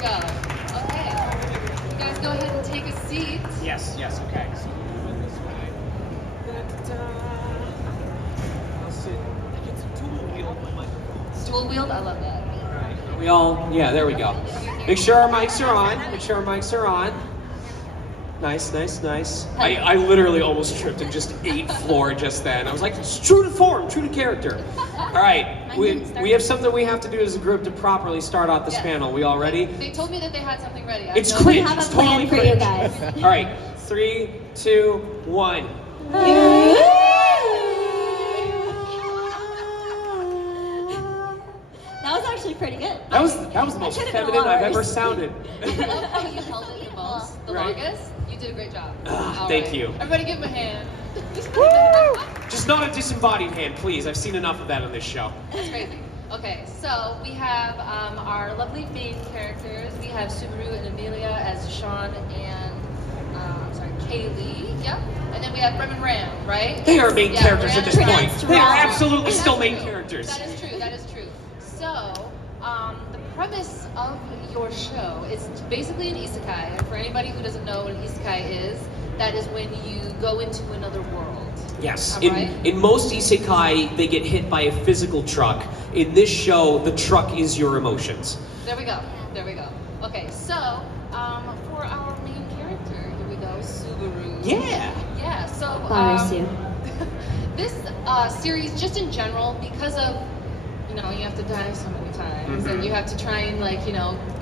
go. Okay. You guys go ahead and take a seat. Yes, okay. So moving this way. I'll sit. I get some dual wield my microphone. Dual wield, I love that. Alright. We all, yeah, there we go. Make sure our mics are on. Nice. I literally almost tripped and just ate floor just then. I was like, it's true to form, true to character. All right, we have something we have to do as a group to properly start out this panel. We all ready? They told me that they had something ready. It's cringe. have a It's plan totally for cringe. you guys. All right, 3, 2, 1. That was actually pretty good. That was the most could've been a feminine lot I've ever worse. I sounded. love how you held it the most, the Right. longest. You did a great job. All Thank right. you. Everybody give him a hand. Just not a disembodied hand, please. I've seen enough of that on this show. That's crazy. Okay, so we have our lovely main characters. We have Subaru and Amelia as Sean and, Kayli. Yep. And then we have Brim and Ram, right? They are main characters Ram at this and point. Ram. They are absolutely That's still main true. characters. That is true. So, the premise of your show is basically an isekai. And for anybody who doesn't know what an isekai is, that is when you go into another world. Yes. All right? In most isekai, they get hit by a physical truck. In this show, the truck is your emotions. There we go. Okay, so for our main character, here we go, Subaru. Yeah. Yeah. So Barasu. this series, just in general, because of you have to die so many times, and you have to try and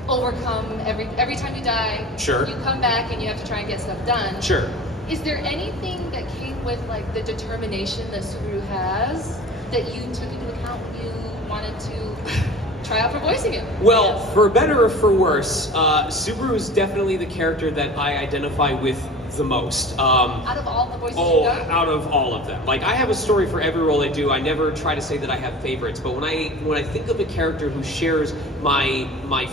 overcome every time you die. Sure. You come back and you have to try and get stuff done. Sure. Is there anything that came with the determination that Subaru has that you took into account when you wanted to try out for voicing him? Well, for better or for worse, Subaru is definitely the character that I identify with the most. Out of all the voices you've done? Out of all of them. Like, I have a story for every role I do. I never try to say that I have favorites, but when I think of a character who shares my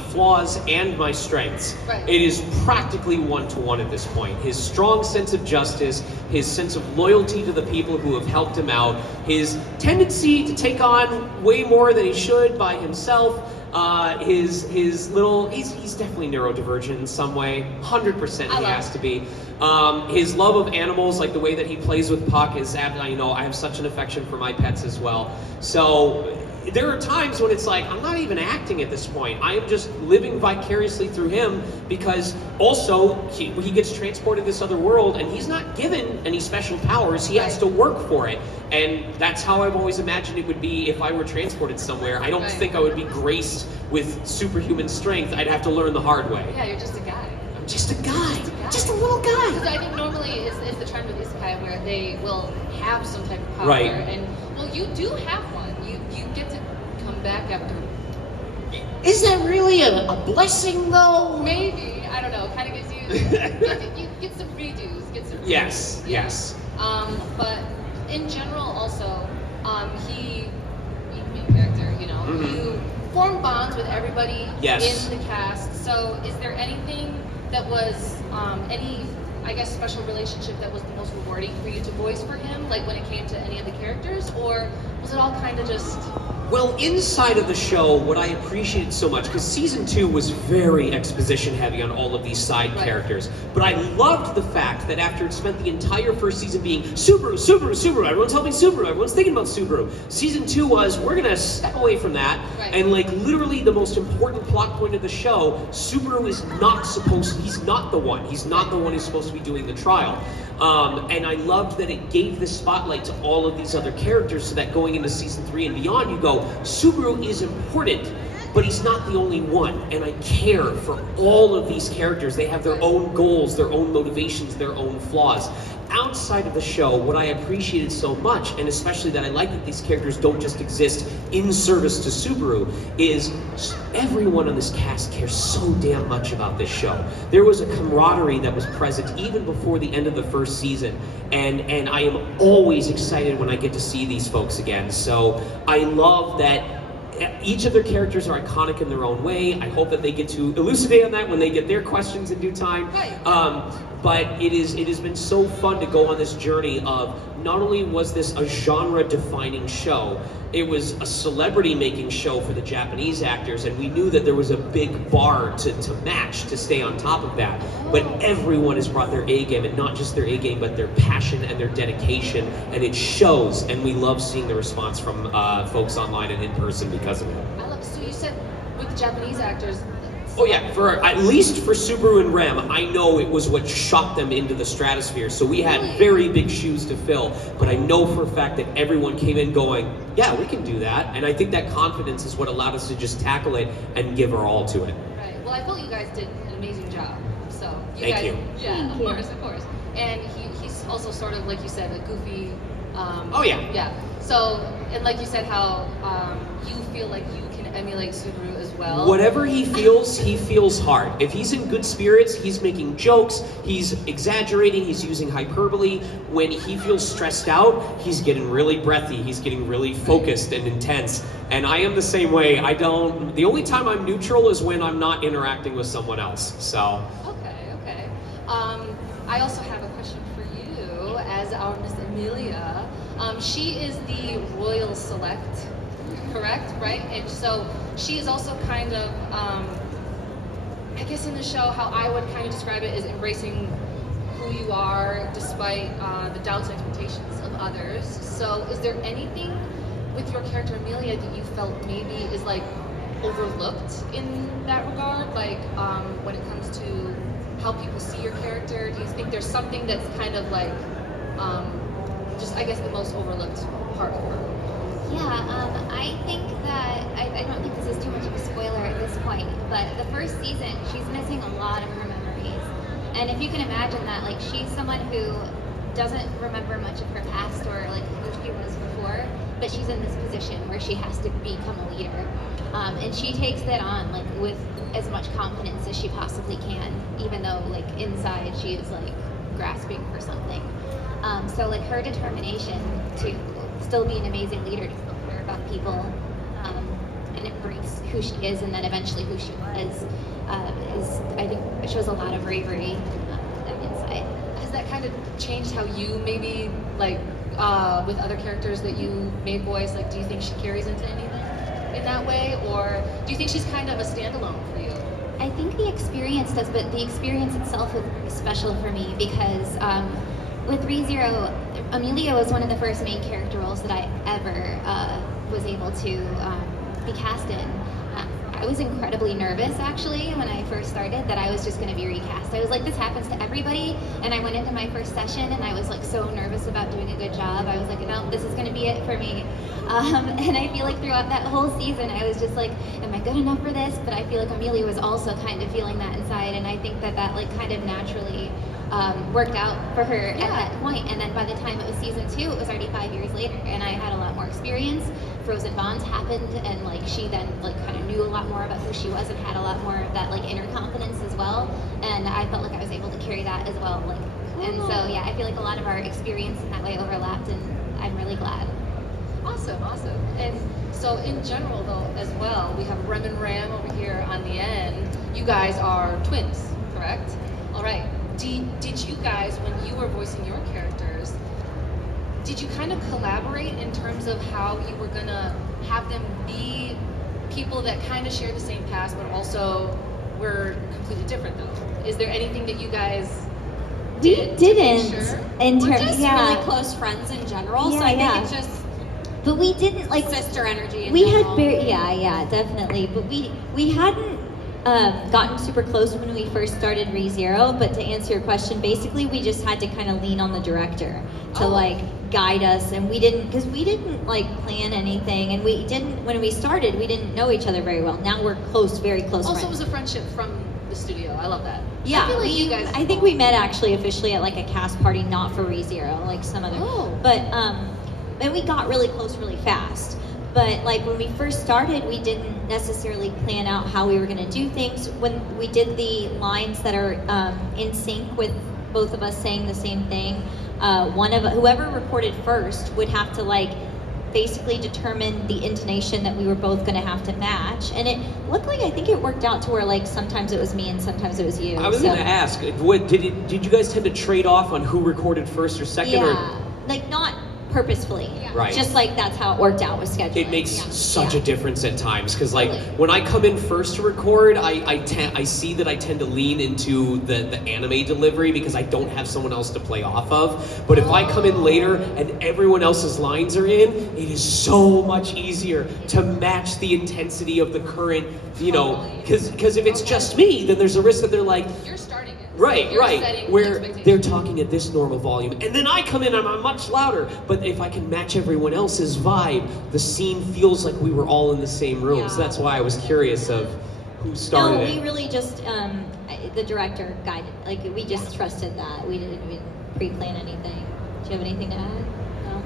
flaws and my strengths, Right. it is practically one-to-one at this point. His strong sense of justice, his sense of loyalty to the people who have helped him out, his tendency to take on way more than he should by himself, he's definitely neurodivergent in some way, 100% he has to be. His love of animals, like the way that he plays with Puck, is I have such an affection for my pets as well. So there are times when it's like, I'm not even acting at this point. I am just living vicariously through him, because also he gets transported to this other world and he's not given any special powers. He has to work for it. And that's how I've always imagined it would be if I were transported somewhere. I don't think I would be graced with superhuman strength. I'd have to learn the hard way. Yeah, you're just a guy. I'm just a guy. Just a little guy. Because I think normally is the trend with isekai where they will have some type of power. Right. And, well, you do have one. You get to come back after. Is that really a blessing, though? Maybe. I don't know. Kind of gives you, you get some redos. Yes. But in general, also, main character, you form bonds with everybody in the cast. So is there anything that was, special relationship that was the most rewarding for you to voice for him, like when it came to any of the characters, or was it all kind of just... Well, inside of the show, what I appreciated so much, because season 2 was very exposition heavy on all of these side characters, but I loved the fact that after it spent the entire first season being Subaru, everyone's helping Subaru, everyone's thinking about Subaru. Season 2 was, we're gonna step away from that, and literally the most important plot point of the show, Subaru is he's not the one who's supposed to be doing the trial. And I loved that it gave the spotlight to all of these other characters, so that going into season 3 and beyond, you go, Subaru is important, but he's not the only one, and I care for all of these characters. They have their own goals, their own motivations, their own flaws. Outside of the show, what I appreciated so much, and especially that I like that these characters don't just exist in service to Subaru, is everyone on this cast cares so damn much about this show. There was a camaraderie that was present even before the end of the first season, and I am always excited when I get to see these folks again. So I love that each of their characters are iconic in their own way. I hope that they get to elucidate on that when they get their questions in due time. But it has been so fun to go on this journey of, not only was this a genre-defining show, it was a celebrity-making show for the Japanese actors, and we knew that there was a big bar to match, to stay on top of that. But everyone has brought their A game, and not just their A game, but their passion and their dedication, and it shows, and we love seeing the response from folks online and in person because of it. I love, so you said with the Japanese actors, oh yeah, for at least for Subaru and Rem, I know it was what shot them into the stratosphere. So we had very big shoes to fill, but I know for a fact that everyone came in going, yeah, we can do that. And I think that confidence is what allowed us to just tackle it and give our all to it. Right. Well, I felt you guys did an amazing job. So Thank you. Yeah, of course, of course. And he's also sort of, like you said, a goofy. Oh yeah. Yeah. So, and like you said, how you feel like you can emulate Subaru as well. Whatever he feels hard. If he's in good spirits, he's making jokes, he's exaggerating, he's using hyperbole. When he feels stressed out, he's getting really breathy, he's getting really focused and intense. And I am the same way. The only time I'm neutral is when I'm not interacting with someone else, so. Okay. I also have a question for you as our Miss Amelia. She is the Royal Select, correct, right? And so she is also kind of, I guess in the show, how I would kind of describe it is embracing who you are despite the doubts and expectations of others. So is there anything with your character Amelia that you felt maybe is like overlooked in that regard? Like when it comes to how people see your character, do you think there's something that's kind of like, just I guess the most overlooked part of her? Yeah, I think that, I don't think this is too much of a spoiler at this point, but the first season, she's missing a lot of her memories. And if you can imagine that, like, she's someone who doesn't remember much of her past or, like, who she was before, but she's in this position where she has to become a leader. And she takes that on, like, with as much confidence as she possibly can, even though, like, inside she is, like, grasping for something. So, like, her determination to still be an amazing leader, to feel care about people, and embrace who she is, and then eventually who she was, I think, shows a lot of bravery inside. Has that kind of changed how you maybe, like, with other characters that you made voice, like, do you think she carries into anything in that way, or do you think she's kind of a standalone for you? I think the experience does, but the experience itself was very special for me because with ReZero, Amelia was one of the first main character roles that I ever was able to be cast in. I was incredibly nervous, actually, when I first started, that I was just going to be recast. I was like, this happens to everybody, and I went into my first session, and I was like so nervous about doing a good job. I was like, no, this is going to be it for me. And I feel like throughout that whole season, I was just like, am I good enough for this? But I feel like Amelia was also kind of feeling that inside, and I think that that like kind of naturally worked out for her at that point. And then by the time it was season 2, it was already 5 years later, and I had a lot more experience. Frozen Bonds happened, and like she then like kind of knew a lot more about who she was and had a lot more of that like inner confidence as well. And I felt like I was able to carry that as well. Like, and so yeah, I feel like a lot of our experience in that way overlapped, and I'm really glad. Awesome. And so in general though, as well, we have Rem and Ram over here on the end. You guys are twins, correct? All right. Did you guys, when you were voicing your characters, did you kind of collaborate in terms of how you were gonna have them be people that kind of share the same past, but also were completely different though? Is there anything that you guys did? We didn't. Sure? We're just really close friends in general, so I think it's just. But we didn't like sister energy. We had definitely. But we hadn't gotten super close when we first started ReZero. But to answer your question, basically we just had to kind of lean on the director to like guide us, and we didn't like plan anything, and we didn't when we started we didn't know each other very well. Now we're very close. Also, friends. it was a friendship from the studio. I love that. Yeah, I feel like you guys. I think we met actually officially at like a cast party, not for ReZero, like some other. But and we got really close really fast. But like when we first started, we didn't necessarily plan out how we were going to do things. When we did the lines that are in sync with both of us saying the same thing, whoever recorded first would have to like basically determine the intonation that we were both going to have to match. And it looked like, I think it worked out to where like sometimes it was me and sometimes it was you. I was going to ask, did you guys tend to trade off on who recorded first or second? Yeah, like not purposefully. Right. Just like that's how it worked out with scheduling. It makes such a difference at times because, like, when I come in first to record, I see that I tend to lean into the anime delivery because I don't have someone else to play off of. But if I come in later and everyone else's lines are in, it is so much easier to match the intensity of the current, you know, because if it's just me, then there's a risk that they're like, You're starting it. right, You're right, setting where expectations. they're talking at this normal volume, and then I come in and I'm much louder. But if I can match everyone else's vibe, the scene feels like we were all in the same room. So that's why I was curious of who started No, we it. really just the director guided. Like we just trusted that. We didn't even pre-plan anything. Do you have anything to add? No.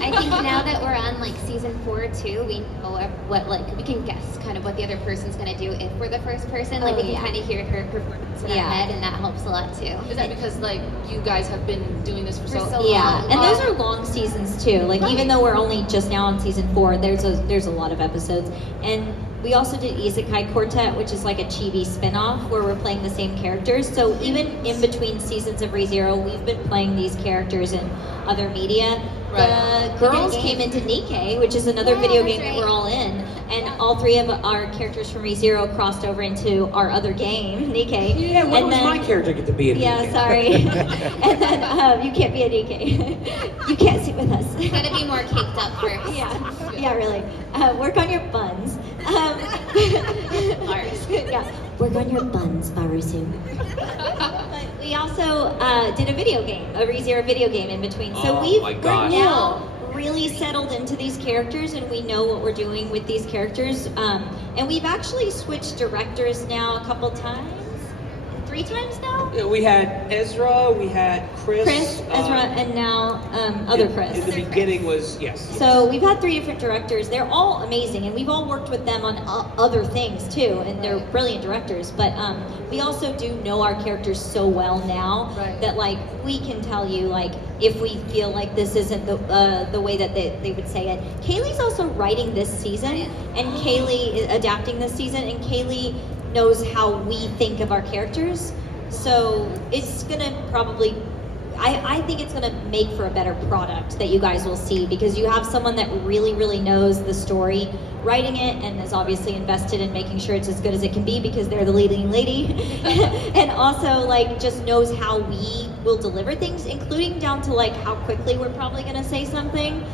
I think now that we're on like season 4 too, we know what we can guess kind of what the other person's gonna do if we're the first person. Like we can kind of hear her performance in our head, and that helps a lot too. Is that because like you guys have been doing this for so long? Yeah, and those are long seasons too. Like even though we're only just now on season 4, there's a lot of episodes. And we also did Isekai Quartet, which is like a chibi spin-off where we're playing the same characters. So even in between seasons of ReZero, we've been playing these characters in other media. The girls came into Nikkei, which is another video game that we're all in, and all 3 of our characters from ReZero crossed over into our other game, Nikkei. Yeah, when was my character get to be in Yeah, sorry. And then you can't be a Nikkei. You can't sit with us. Gotta be more caked up first. Yeah, really. Work on your buns. Yeah, work on your buns, Barusu. But we also did a video game, a ReZero video game in between. So we're now really settled into these characters, and we know what we're doing with these characters. And we've actually switched directors now a couple times. 3 times now? Yeah, we had Ezra, we had Chris, Ezra, and now other Chris. In the beginning was, yes. So we've had 3 different directors. They're all amazing, and we've all worked with them on other things too, and they're brilliant directors. But we also do know our characters so well now that like we can tell you like if we feel like this isn't the way that they would say it. Kayli's also writing this season, and Kayli is adapting this season, and Kayli knows how we think of our characters. So it's gonna probably, I think it's gonna make for a better product that you guys will see, because you have someone that really, really knows the story writing it and is obviously invested in making sure it's as good as it can be because they're the leading lady. And also like just knows how we will deliver things, including down to like how quickly we're probably gonna say something.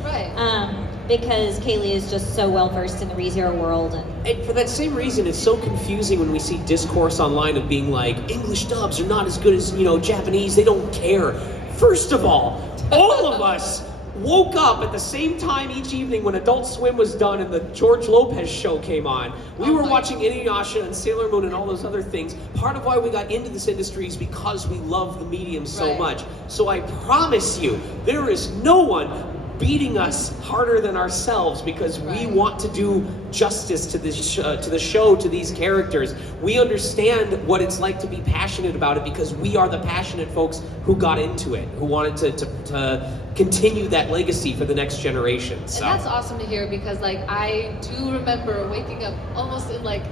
Because Kayli is just so well versed in the ReZero world. And for that same reason, it's so confusing when we see discourse online of being like, English dubs are not as good as, you know, Japanese, they don't care. First of all of us woke up at the same time each evening when Adult Swim was done and the George Lopez show came on. We were watching Inuyasha and Sailor Moon and all those other things. Part of why we got into this industry is because we love the medium so much. So I promise you, there is no one beating us harder than ourselves because we want to do justice to this to the show, to these characters. We understand what it's like to be passionate about it because we are the passionate folks who got into it, who wanted to continue that legacy for the next generation. So. And that's awesome to hear because like I do remember waking up almost in like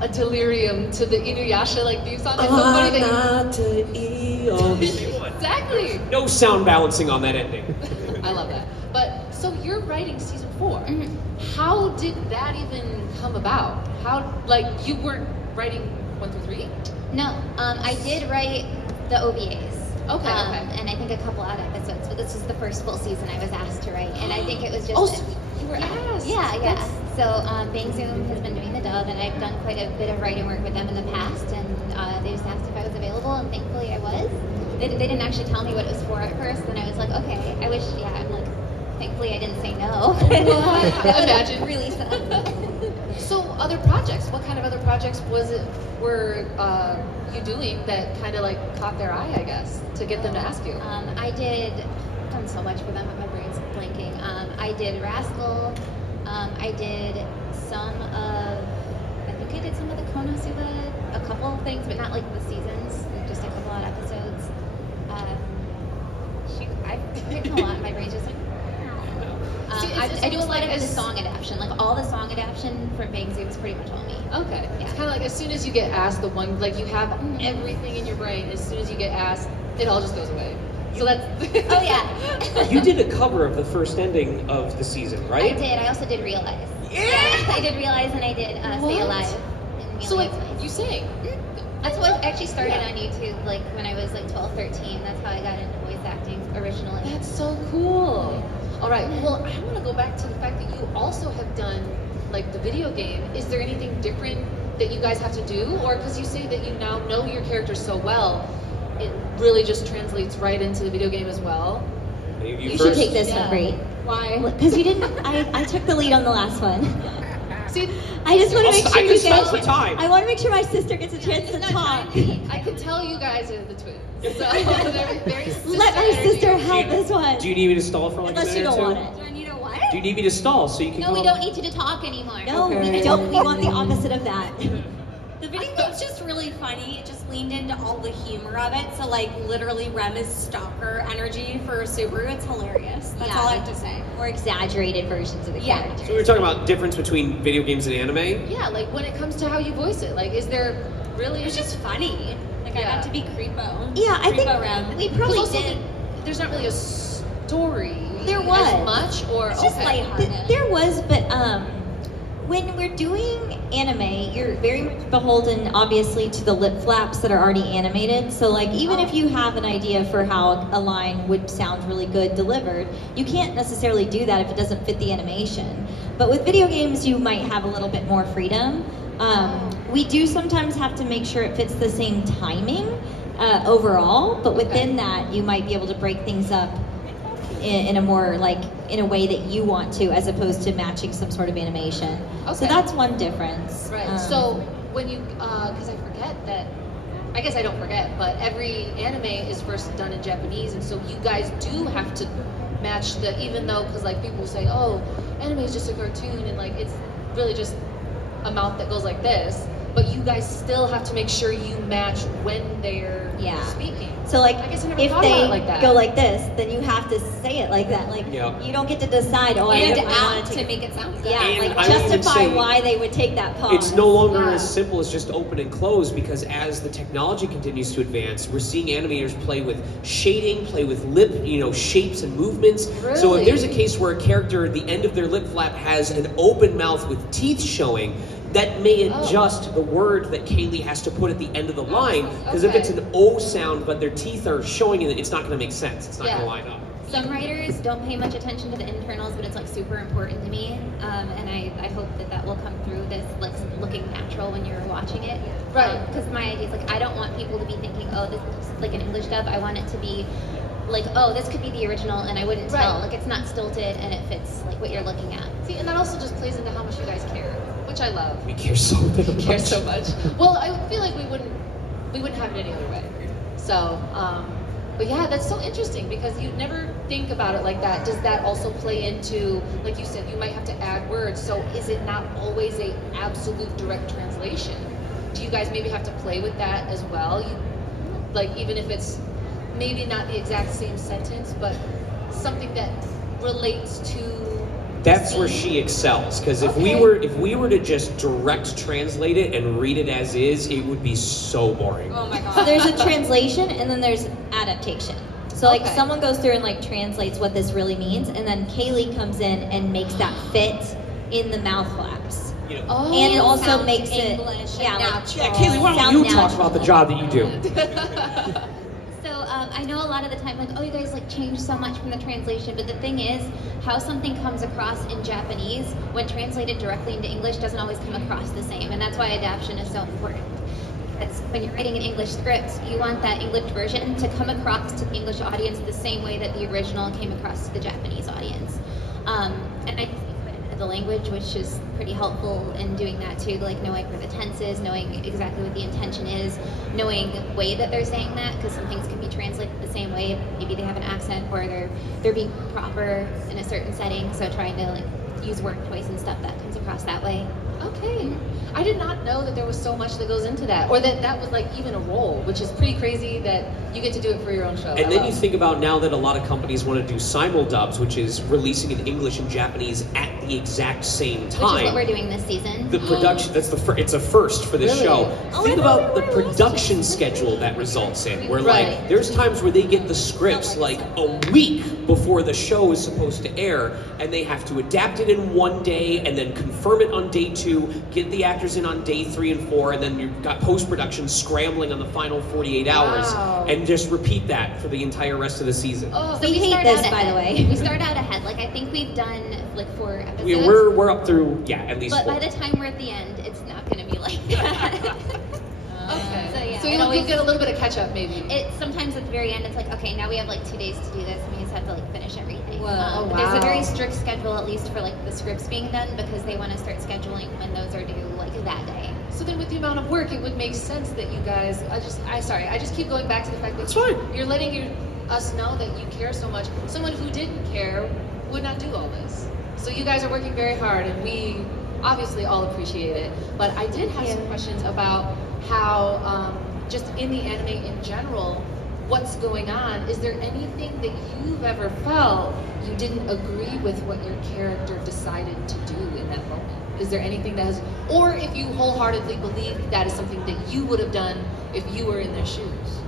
a delirium to the Inuyasha like theme song. It's so funny that exactly. No sound balancing on that ending. I love that. But so you're writing season 4. How did that even come about? How like you weren't writing 1 through 3? No, I did write the OVAs. Okay. And I think a couple odd episodes, but this is the first full season I was asked to write, and I think it was just. So you were asked. Yeah. So Bang Zoom has been doing the dub, and I've done quite a bit of writing work with them in the past, and they just asked if I was available, and thankfully I was. They didn't actually tell me what it was for at first, and I was like, okay. I wish, I'm like, thankfully I didn't say no. Imagine. Really sad. So other projects, what kind of other projects were you doing that kind of like caught their eye, I guess, to get them to ask you? I've done so much for them, but my brain's blanking. I did Rascal. I did some of the Konosuba, a couple of things, but not like the seasons, just a couple of episodes. I've written a lot, my brain's just like, I do a lot of the song adaptation, like all the song adaptation for Bang Zoom is pretty much all me. Okay. Yeah. It's kind of like as soon as you get asked the one, like you have everything in your brain, as soon as you get asked, it all just goes away. So that's. Oh yeah. You did a cover of the first ending of the season, right? I did. I also did Realize. Yeah! I did Realize, and I did Stay Alive. In So like, Amelia's Voice. you sing. That's what actually started on YouTube, like when I was like 12, 13. That's how I got into voice acting originally. That's so cool. All right. Well, I want to go back to the fact that you also have done like the video game. Is there anything different that you guys have to do, or because you say that you now know your characters so well, it really just translates right into the video game as well? You should take this one, Bree. Why? Because you didn't. I took the lead on the last one. See, I just want to make sure I you can spell guys. for time. I want to make sure my sister gets a chance to talk. I can tell you guys are the twins. So they're very Let my sister have this one. Do you need me to stall for like Unless a you minute don't or two? want it. Do I need a what? Do you need me to stall so you can No, go we on? don't need you to talk anymore. No, Okay. we don't. We want the opposite of that. The video game's just really funny. It just leaned into all the humor of it. So like literally Rem is stalker energy for Subaru. It's hilarious. That's all I have to say. More exaggerated versions of the Yeah. character. So we were talking about difference between video games and anime. Yeah, like when it comes to how you voice it, like is there really? It was just funny. Like I Yeah. got to be creepo. Yeah, I think Creepo Rem. we Because probably also did. there's not really a story. There was. as much, or It's just okay. lighthearted. There was, but when we're doing anime, you're very much beholden, obviously, to the lip flaps that are already animated. So, like, even if you have an idea for how a line would sound really good delivered, you can't necessarily do that if it doesn't fit the animation. But with video games, you might have a little bit more freedom. We do sometimes have to make sure it fits the same timing overall, but within that, you might be able to break things up in a more in a way that you want to, as opposed to matching some sort of animation. So Okay. that's one difference. Right. So when you, because I forget that, I guess I don't forget, but every anime is first done in Japanese, and so you guys do have to match the, even though, because like people say, oh, anime is just a cartoon, and like it's really just a mouth that goes like this, but you guys still have to make sure you match when they're speaking. So like, I guess I never if thought they about it like that. go like this, then you have to say it like that. Like, Yep. you don't get to decide, oh, I And want act to make it sound good. Yeah, And like I would even justify say why they would take that pause. It's no longer Yeah. as simple as just open and close, because as the technology continues to advance, we're seeing animators play with shading, play with lip, shapes and movements. So Really? if there's a case where a character, the end of their lip flap has an open mouth with teeth showing, that may adjust the word that Kayli has to put at the end of the line, because if Okay. it's an O sound but their teeth are showing it, it's not going to make sense. It's not going to line up. Some writers don't pay much attention to the internals, but it's like super important to me, and I hope that will come through this like looking natural when you're watching it. Right. Because my idea is like I don't want people to be thinking, oh, this is like an English dub. I want it to be like, oh, this could be the original, and I wouldn't tell. Right. Like it's not stilted, and it fits like what you're looking at. See, and that also just plays into how much you guys care, which I love. We care so much. Care so much. Well, I feel like we wouldn't have it any other way. So, but yeah, that's so interesting because you never think about it like that. Does that also play into, like you said, you might have to add words. So is it not always a absolute direct translation? Do you guys maybe have to play with that as well? Like even if it's maybe not the exact same sentence, but something that relates to. That's where she excels, because if we were to just direct translate it and read it as is, it would be so boring. Oh my god. So there's a translation and then there's adaptation. So like Okay. someone goes through and like translates what this really means, and then Kayli comes in and makes that fit in the mouth flaps. Oh, And it also sound makes it English and like, natural. Yeah, Kayli, why don't sound you talk natural. about the job that you do? So I know a lot of the time, like, oh, you guys like change so much from the translation, but the thing is, how something comes across in Japanese when translated directly into English doesn't always come across the same, and that's why adaptation is so important. Because when you're writing an English script, you want that English version to come across to the English audience the same way that the original came across to the Japanese audience. And I the language, which is pretty helpful in doing that too, like knowing where the tense is, knowing exactly what the intention is, knowing the way that they're saying that, because some things can be translated the same way. Maybe they have an accent or they're being proper in a certain setting, so trying to like use word choice and stuff that comes across that way. Okay. I did not know that there was so much that goes into that, or that that was like even a role, which is pretty crazy that you get to do it for your own show. And then you think about now that a lot of companies want to do simul-dubs, which is releasing in English and Japanese at the exact same time. Which is what we're doing this season. The production, it's a first for this Really? show. Think about the production schedule that results in, where like, there's times where they get the scripts like a week before the show is supposed to air, and they have to adapt it in one day, and then confirm it on day 2, get the actors in on day 3 and 4, and then you've got post-production scrambling on the final 48 hours, and just repeat that for the entire rest of the season. Oh, so we hate this, by the way. We start out ahead. Like, I think we've done like 4 episodes. We're up through, at least But 4. by the time we're at the end, it's not going to be like that. Okay. So, yeah, so it you'll always- get a little bit of catch up, maybe. Sometimes at the very end, it's like, okay, now we have like 2 days to do this, and we just have to like finish everything. Whoa. But there's a very strict schedule, at least for like the scripts being done, because they want to start scheduling when those are due, like that day. So then, with the amount of work, it would make sense that you guys. I just keep going back to the fact that That's fine. you're letting us know that you care so much. Someone who didn't care would not do all this. So you guys are working very hard, and we obviously all appreciate it. But I did have some questions about how, just in the anime in general, what's going on. Is there anything that you've ever felt you didn't agree with what your character decided to do in that moment? Is there anything that has, or if you wholeheartedly believe that is something that you would have done if you were in their shoes?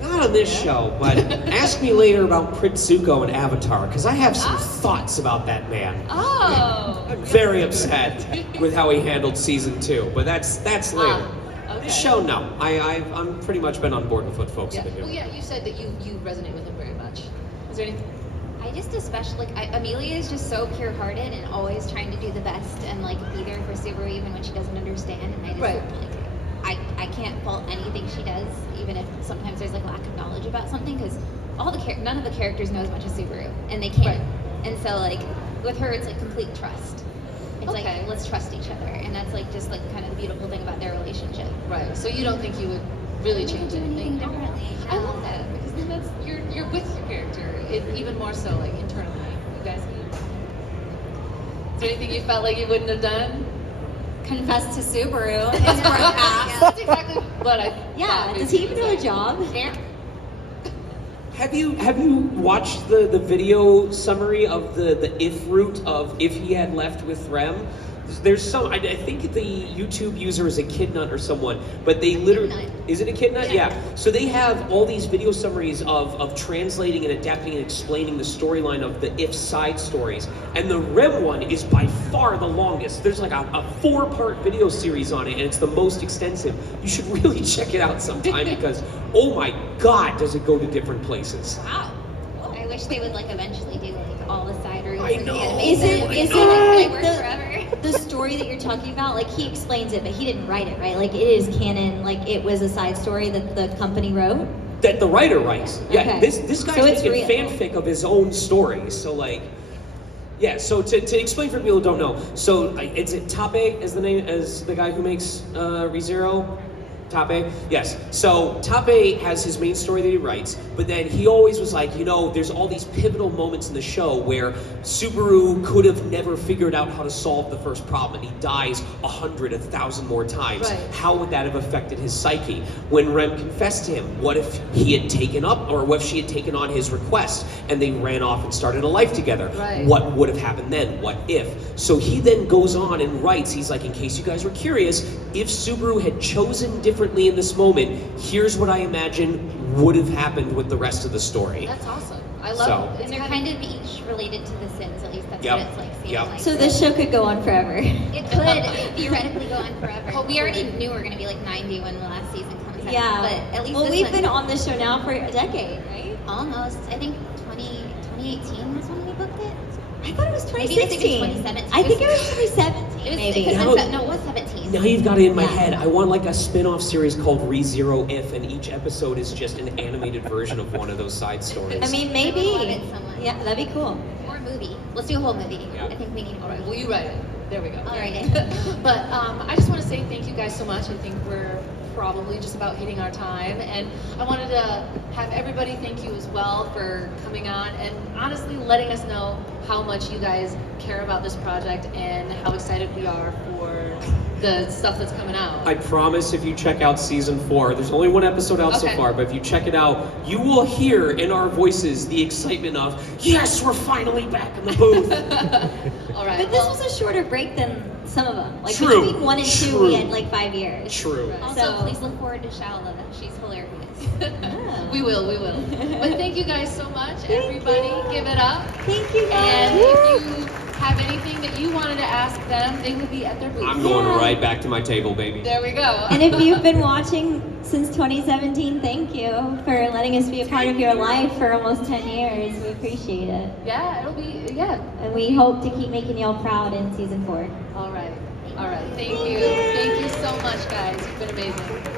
Not on this show, but ask me later about Pritsuko and Avatar, because I have some thoughts about that man. Oh. I'm very upset with how he handled season 2, but that's later. Okay. This show, no. I'm pretty much been on board with what folks Yeah. have been Well, doing. yeah, you said that you resonate with him very much. Is there anything? I just especially, Amelia is just so pure-hearted and always trying to do the best and like be there for Subaru even when she doesn't understand. And I just Right. I can't fault anything she does, even if sometimes there's like lack of knowledge about something, because none of the characters know as much as Subaru, and they can't. Right. And so like with her, it's like complete trust. It's Okay. like, let's trust each other, and that's like just like kind of the beautiful thing about their relationship. Right. So you don't think you would really change Do anything anything? differently. I love that, because then that's you're with your character, even more so like internally. You guys. Is there anything you felt like you wouldn't have done? Confess to Subaru. His front half. That's exactly what I. Yeah, thought does maybe he even you know would a say. job? Yeah. Have you watched the video summary of the if route of if he had left with Rem? There's some, I think the YouTube user is a Kidnut or someone, but they literally, Kidnut. is it a Kidnut? Yeah. So they have all these video summaries of translating and adapting and explaining the storyline of the if side stories. And the Rem one is by far the longest. There's like a 4-part video series on it, and it's the most extensive. You should really check it out sometime because, oh my God, does it go to different places. Wow. I wish they would like eventually do like all the side routes I and know. the Is it- animation. is it Like, like work the- forever? The story that you're talking about, like he explains it, but he didn't write it, right? Like it is canon, like it was a side story that the company wrote. That the writer writes. Yeah, Okay. this guy's So it's making real. fanfic of his own stories. So like, yeah. So to explain for people who don't know, so it's Tape is the name as the guy who makes ReZero. Tape? Yes. So Tape has his main story that he writes, but then he always was like, there's all these pivotal moments in the show where Subaru could have never figured out how to solve the first problem, and he dies 100, 1,000 more times. Right. How would that have affected his psyche? When Rem confessed to him, what if he had taken up, or what if she had taken on his request, and they ran off and started a life together? Right. What would have happened then? What if? So he then goes on and writes, he's like, in case you guys were curious, if Subaru had chosen differently in this moment, here's what I imagine would have happened with the rest of the story. That's awesome. I love So- it. And they're kind of each related to the Sims, at least that's Yep. what it's like. Seems Yep. like. So this show could go on forever. It could theoretically go on forever. We already knew we were going to be like 90 when the last season comes out. Yeah. But at least well, this we've one, been on this show now for a decade, right? almost. I think 2018 was when we booked it. I thought it was Maybe they think it 2016. was 2017. I think it was 2017, It was maybe. because Now- no, it was 17. Now you've got it in my Yeah. head. I want like a spin-off series called ReZero If, and each episode is just an animated version of one of those side stories. I mean, I maybe. would love it so much. Yeah, that'd be cool. Or a movie. Let's do a whole movie. Yeah. I think we need All more. right. Well, you write it. There we go. I'll write it. But I just want to say thank you guys so much. I think we're probably just about hitting our time, and I wanted to have everybody thank you as well for coming on and honestly letting us know how much you guys care about this project and how excited we are for the stuff that's coming out. I promise if you check out season 4, there's only one episode out so far, but if you check it out, you will hear in our voices the excitement of, yes, we're finally back in the booth. All right. But this was a shorter break than some of them. Like True. between 1 and 2, we had like 5 years. True. Right. Also, So- please look forward to Shala. She's hilarious. We will. But thank you guys so much, everybody. Give it up. Thank you guys. And if you have anything that you wanted to ask them, they will be at their booth. I'm going right back to my table, baby. There we go. And if you've been watching since 2017, thank you for letting us be a part of your life for almost 10 years. We appreciate it. Yeah, it'll be, And we hope to keep making y'all proud in season 4. All right. Thank you. Thank you so much, guys. You've been amazing.